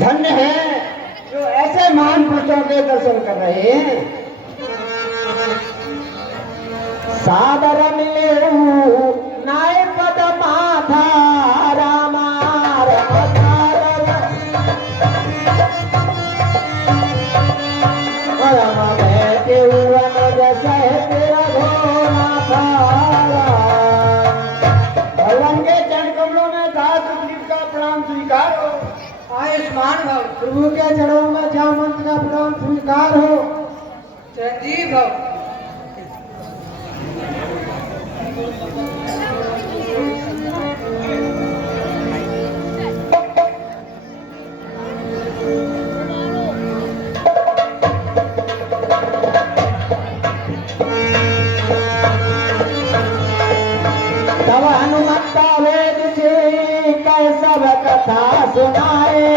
धन्य है जो ऐसे महान पुरुषों के दर्शन कर रहे हैं। सादर मिले नाय पद माथा रामा भगवान के चरण कमलों में दास का प्रणाम स्वीकार हो। आयुष्मान भव। प्रभु के चरणों में जा मंत्र का प्रणाम स्वीकार हो। चिरंजीव भव। तब हनुमत्ता वेद से कैसव कथा सुनाए,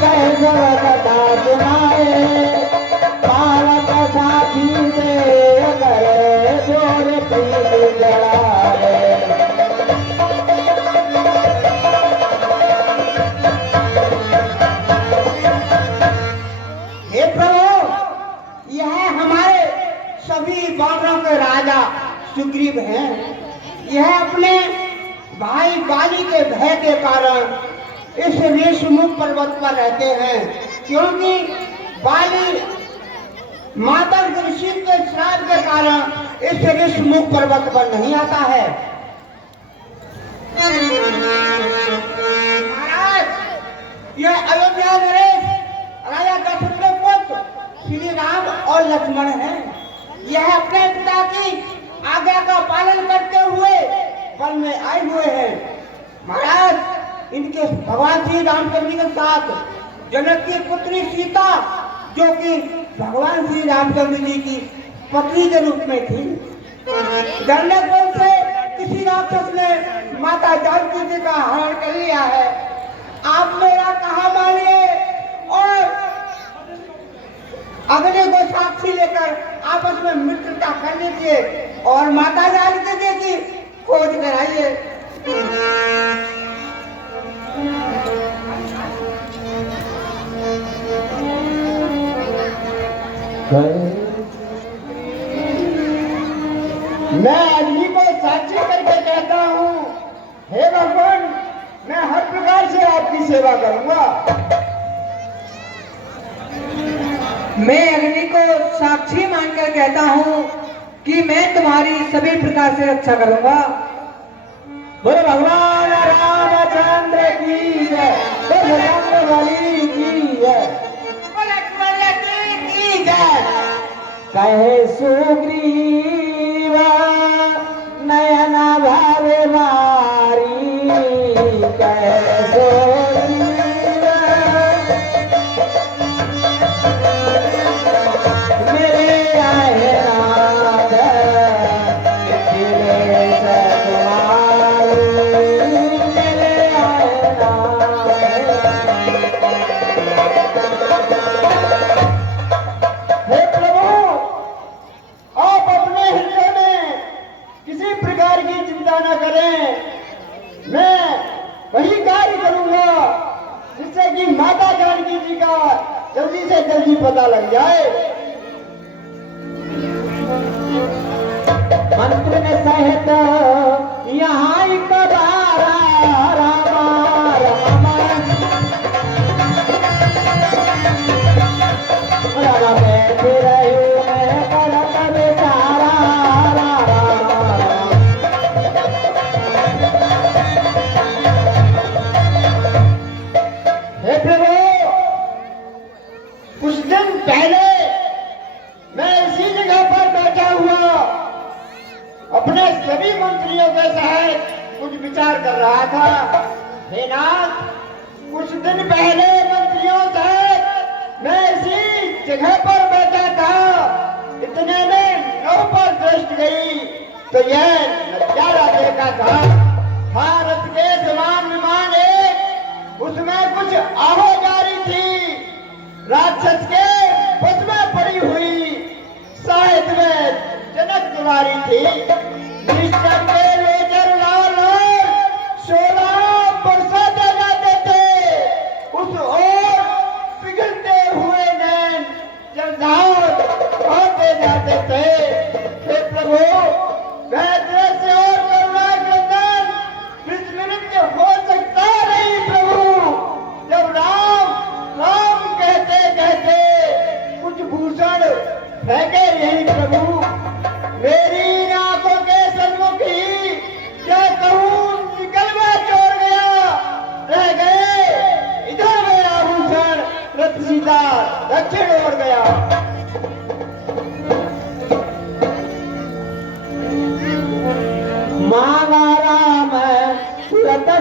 कैसव कथा सुनाए। पारक साथी दे करे जोर प्रीत जड़ाए। हे प्रभु, यह हमारे सभी वानरों के राजा सुग्रीव हैं। यह अपने भाई बाली के भय के कारण इस ऋषमुख पर्वत पर रहते हैं, क्योंकि बाली माता ऋषि के श्राप के कारण इस ऋषमुख पर्वत पर नहीं आता है। महाराज, यह अयोध्या नरेश राजा दशरथ के पुत्र श्री राम और लक्ष्मण हैं। यह अपने पिता की आज्ञा का पालन करते हुए वन में आए हुए हैं। महाराज, इनके भगवान श्री रामचंद्र जी के साथ जनक की पुत्री सीता, जो कि भगवान श्री रामचंद्र जी की पत्नी के रूप में थी, जनक से किसी राक्षस ने माता जानकी जी का हरण कर लिया है। आप मेरा कहा मानिए और अगले को साक्षी लेकर आपस में मित्रता कर लीजिए और माता जानकी जी की खोज कराइए। मैं अग्नि को साक्षी करके कहता हूँ, हे भगवान, मैं हर प्रकार से आपकी सेवा करूंगा। मैं अग्नि को साक्षी मानकर कहता हूँ कि मैं तुम्हारी सभी प्रकार से रक्षा करूंगा। बोले भगवान रामचंद्र की जय, बोले बजरंगबली की जय, बोले लक्ष्मण की जय। कहे सुग्रीव नयन भर मारी, कहे सुग्रीव मेरे आए नाथ मिथिले सकुमारी, मेरे आए नाथ। हे प्रभु, आप अपने हृदय में किसी प्रकार की चिंता न करें। मैं वही कार्य करूंगा जिससे कि माता जानकी जी का जल्दी से जल्दी पता लग जाए। मंत्र ने सहित यहाँ एक बारा रामा रामा रामा बैठे रहे मैं करत बेचारा रामा। हे प्रभु, कुछ दिन पहले मैं इसी जगह पर बैठा हुआ अपने सभी मंत्रियों के साथ कुछ विचार कर रहा था। हे नाथ, कुछ दिन पहले मंत्रियों से मैं इसी जगह पर बैठा था। इतने में नौ पर दृष्टि गई तो यह नजारा देखा था। भारत के जवान विमान एक, उसमें कुछ आवाजारी थी। राक्षस के बस में पड़ी हुई साहित्य में जनक कुमारी थी। निश्चर के लेकर लाल 16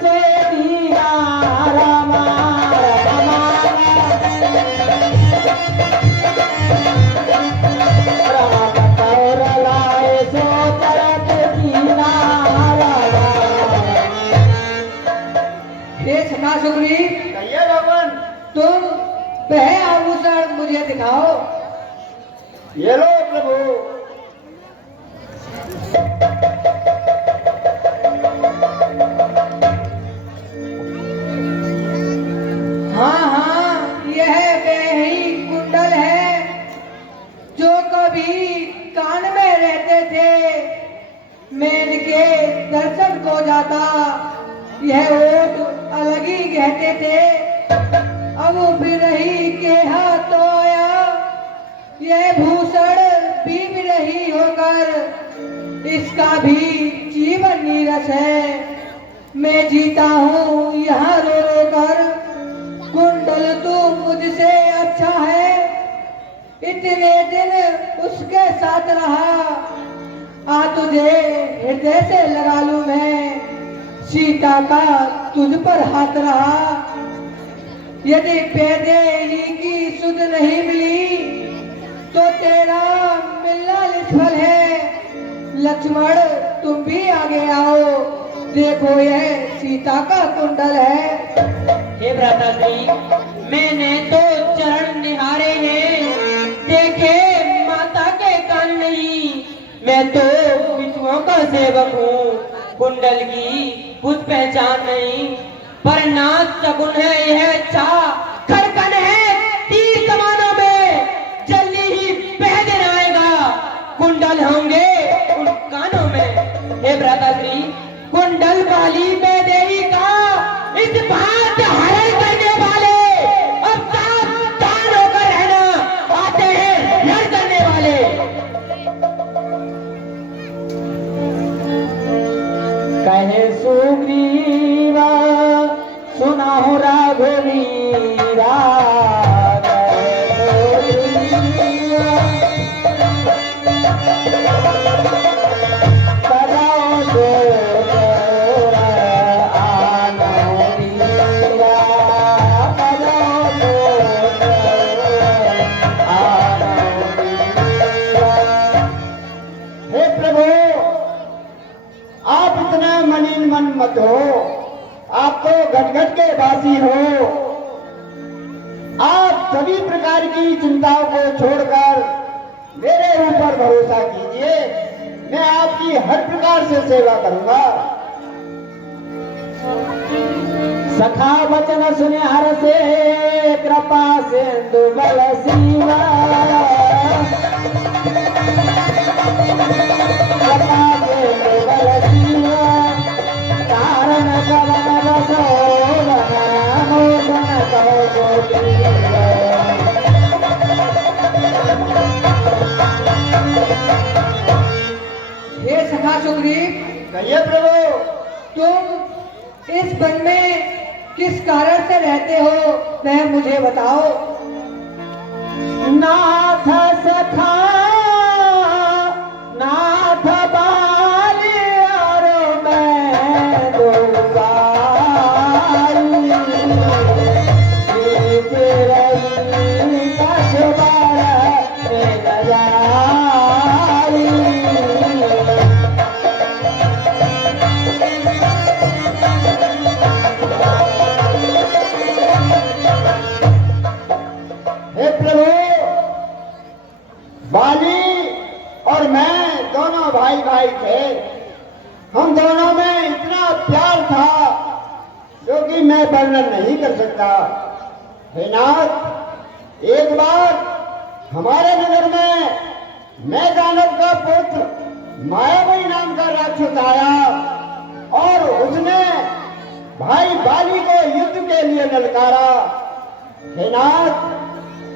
से दीना रामा रामा रामा लाए सो चरत दीना रामा। हे सखा सुग्रीव, कहिए भगवान। तुम वह आभूषण मुझे दिखाओ। ये लो प्रभु। हाँ हाँ, यह वह ही कुंडल है जो कभी कान में रहते थे। मैं इनके दर्शन को जाता, यह ओट अलग ही कहते थे। अब बिरही के हाथों आया, यह भूषण भी बिरही होकर, इसका भी जीवन नीरस है। मैं जीता हूँ यहाँ रो रो कर, कुंडल तू मुझसे अच्छा है। इतने दिन उसके साथ रहा, आ तुझे हृदय से लगा लूं मैं। सीता का तुझ पर हाथ रहा, यदि पैदे की सुध नहीं मिली तो तेरा मिलना निष्फल है। लक्ष्मण तुम भी आगे आओ, देखो यह सीता का कुंडल है। हे भ्राताश्री, मैंने तो चरण निहारे हैं, देखे माता के कान नहीं। मैं तो बिछुओं का सेवक हूँ, कुंडल की कुछ पहचान नहीं। पर नाच सगुन है यह अच्छा, खड़कन है तीर कमानों में, जल्दी ही पह दिन आएगा, कुंडल होंगे उन कानों में। हे भ्राताश्री, कुंडल वाली बेदेही का इस बात हरण करने वाले अब सावधान होकर रहना, आते हैं लड़ करने वाले। कहे सुग्रीवा सुना हो राघवीरा। हे प्रभु, आप इतना मलिन मन मत हो, आप तो घट के वासी हो। आप सभी प्रकार की चिंताओं को छोड़कर मेरे ऊपर भरोसा कीजिए, मैं आपकी हर प्रकार से सेवा करूंगा। सखा वचन सुने हर से, कृपा सिंधु बल सीवा। कृपा सिंधु बल सीवा, कारण कवन रसोवन, मोचन कहो गोपीवा। हे सखा सुग्रीव, कहिए प्रभु। तुम इस वन में किस कारण से रहते हो, वह मुझे बताओ। नाथ सखा नाथ बाली और मैं दुबारी, जीत रही कछुआर में नजारी। हे प्रभु, बाली और मैं दोनों भाई भाई थे। हम दोनों में इतना प्यार था जो कि मैं वर्णन नहीं कर सकता। हे नाथ, एक बार हमारे नगर में मैं दानव का पुत्र मायावी नाम का राक्षस आया और उसने भाई बाली को युद्ध के लिए ललकारा। हे नाथ,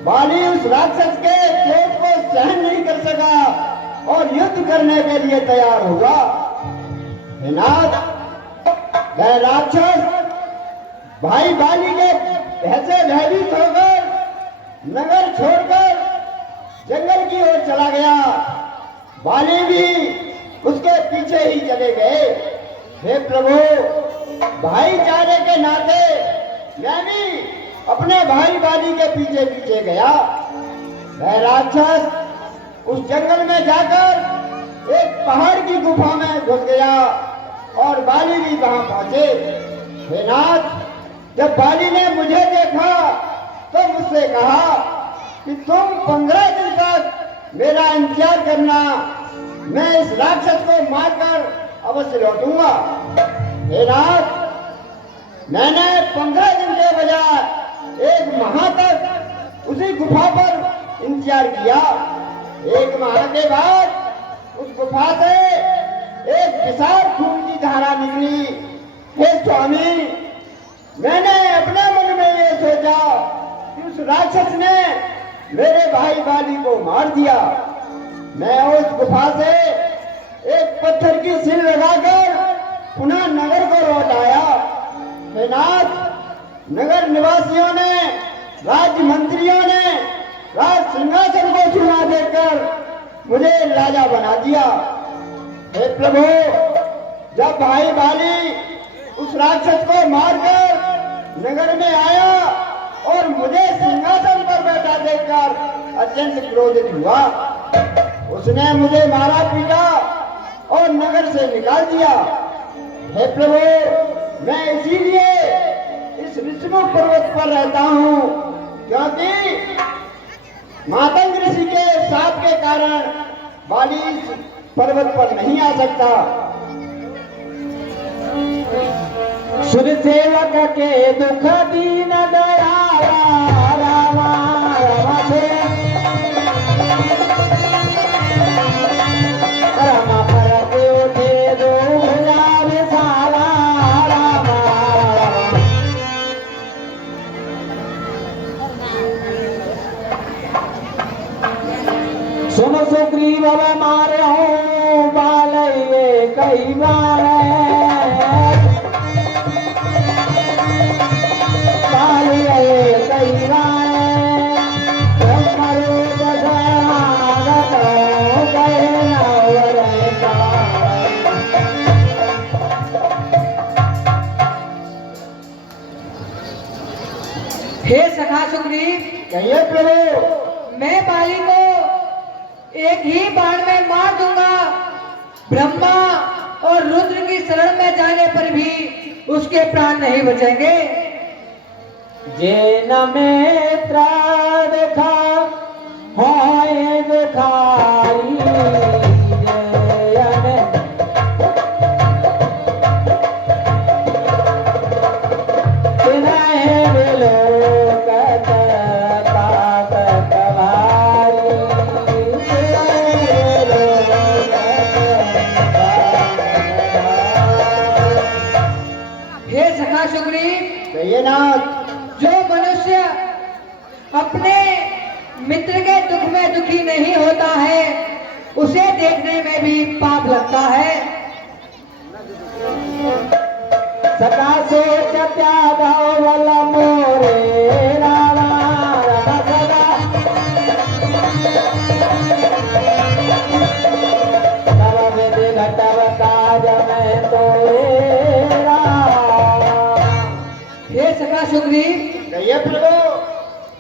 बाली उस राक्षस के क्रोध को सहन नहीं कर सका और युद्ध करने के लिए तैयार हुआ। हे नाथ, वह राक्षस भाई बाली के ऐसे भयभीत होकर नगर छोड़कर जंगल की ओर चला गया। बाली भी उसके पीछे ही चले गए। हे प्रभु, भाईचारे के नाते मैं भी अपने भाई बाली के पीछे पीछे गया। वह राक्षस उस जंगल में जाकर एक पहाड़ की गुफा में घुस गया और बाली भी वहां पहुंचे। हे नाथ, जब बाली ने मुझे देखा तो मुझसे कहा कि तुम 15 दिन तक मेरा इंतजार करना, मैं इस राक्षस को मारकर अवश्य लौटूंगा। हे नाथ, मैंने 15 दिन के बजाय 1 माह तक उसी गुफा पर इंतजार किया। 1 माह के बाद उस गुफा से एक विशाल खून की धारा निकली। हे स्वामी, मैंने अपने मन में ये सोचा कि उस राक्षस ने मेरे भाई बाली को मार दिया। मैं उस गुफा से एक पत्थर की सिल लगाकर पुनः नगर को लौट आया। हे नाथ, नगर निवासियों ने, राज्य मंत्रियों ने राज सिंहासन को चुना देकर मुझे राजा बना दिया। हे प्रभु, जब भाई बाली उस राक्षस को मारकर नगर में आया और मुझे सिंहासन पर बैठा देखकर अत्यंत क्रोधित हुआ, उसने मुझे मारा पीटा और नगर से निकाल दिया। हे प्रभु, मैं इसीलिए इस विष्णु पर्वत पर रहता हूँ, क्योंकि मातंग ऋषि के शाप के कारण बाली इस पर्वत पर नहीं आ सकता। सुर सेवक के दुख दीन दयाला रामा रामा से रामा पर उठे दो हजार साला रामा सुन सुग्रीव मारे हो बालये कई बार हे सखा सुग्रीव, कहिए प्रभु। मैं बाली को एक ही बाण में मार दूंगा। ब्रह्मा और रुद्र की शरण में जाने पर भी उसके प्राण नहीं बचेंगे। जे न मेत्रा देखा होए दुखारी जयन तिन्हे विलोकत ताकत भारी हे सखा सुग्रीव, कहिए नाथ। जो मनुष्य अपने मित्र के दुख में दुखी नहीं होता है, उसे देखने में भी पाप लगता है। सदा सोच त्याग वल मोरे रामा रामा सदा तब विधि घटव काज में तोरा। हे सखा सुग्रीव, कहिए प्रभु।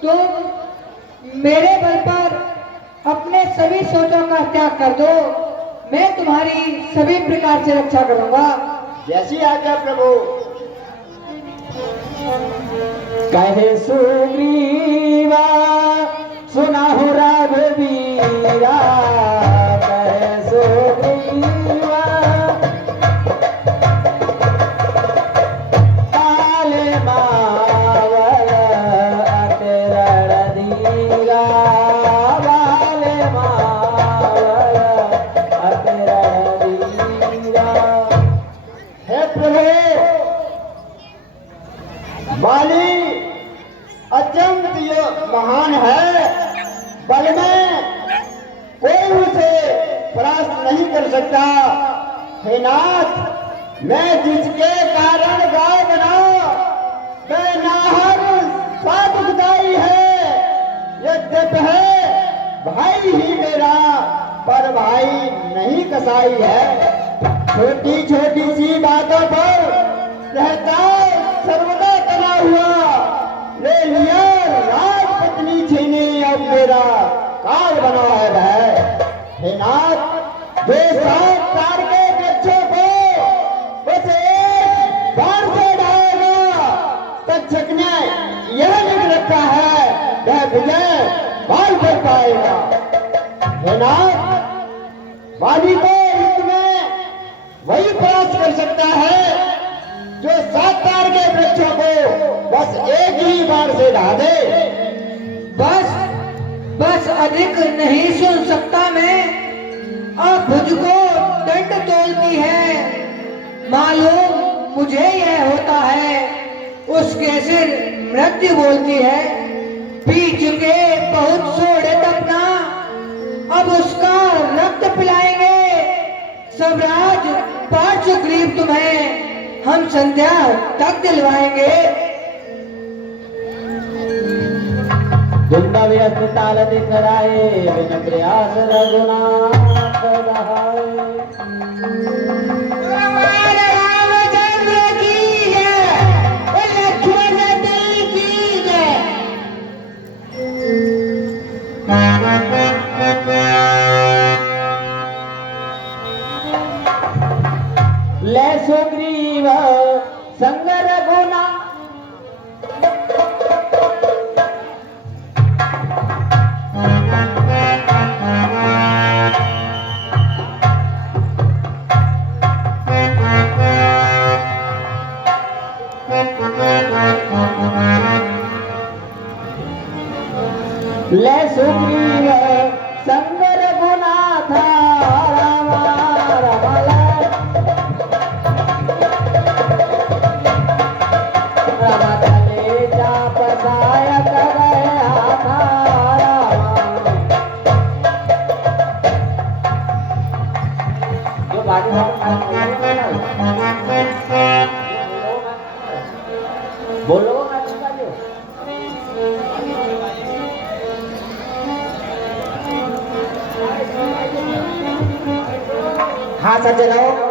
तुम मेरे बल पर अपने सभी सोचों का त्याग कर दो। मैं तुम्हारी सभी प्रकार से रक्षा करूंगा। जैसी आज्ञा प्रभु। कहे सुग्रीवा सुनाहु रघुवीरा। कहे सुग्रीवा काले मावल अतरण धीरा। काले मावल अतरण धीरा। हे प्रभु, बाली अत्यंत महान है। बल में कोई उसे परास्त नहीं कर सकता। हे नाथ, मैं जिसके कारण गाय बना, वह नाहर साथ दुखदाई है। यद्यप है भाई ही मेरा, पर भाई नहीं कसाई है। छोटी छोटी सी बातों पर रहता सर्वदा तना हुआ, ले लिया राजपत्नी छीने, अब मेरा काल बना है भय। हे नाथ, जो 7 तार के वृक्षों को बस एक बार से ढाएगा, तक्षक ने यह लिख रखा है, वह विजय बाल कर पाएगा। हे नाथ, वाली को युद्ध में वही परास्त कर सकता है जो 7 तार के वृक्षों को बस एक ही बार से ढा दे। बस अधिक नहीं सुन सकता मैं, अब मुझको दंड तोलती है। मालूम मुझे यह होता है, उसके सिर मृत्यु बोलती है। पी चुके बहुत सोड़े तपना, अब उसका रक्त पिलाएंगे। सबराज पाठ सुग्रीव तुम्हें हम संध्या तक दिलवाएंगे। दुंदा व्यस्त ताल दिख राए, बिन प्रयास रघुनाथ रहाए। रामचंद्र की जय, लक्ष्मण जी की जय। ले सुग्रीव संग रघुनाथ, ले सुग्रीव संग रघुनाथ, राम राम ले चाप सायक गया था। जो बाकी बोलो हाँ सज्जनों,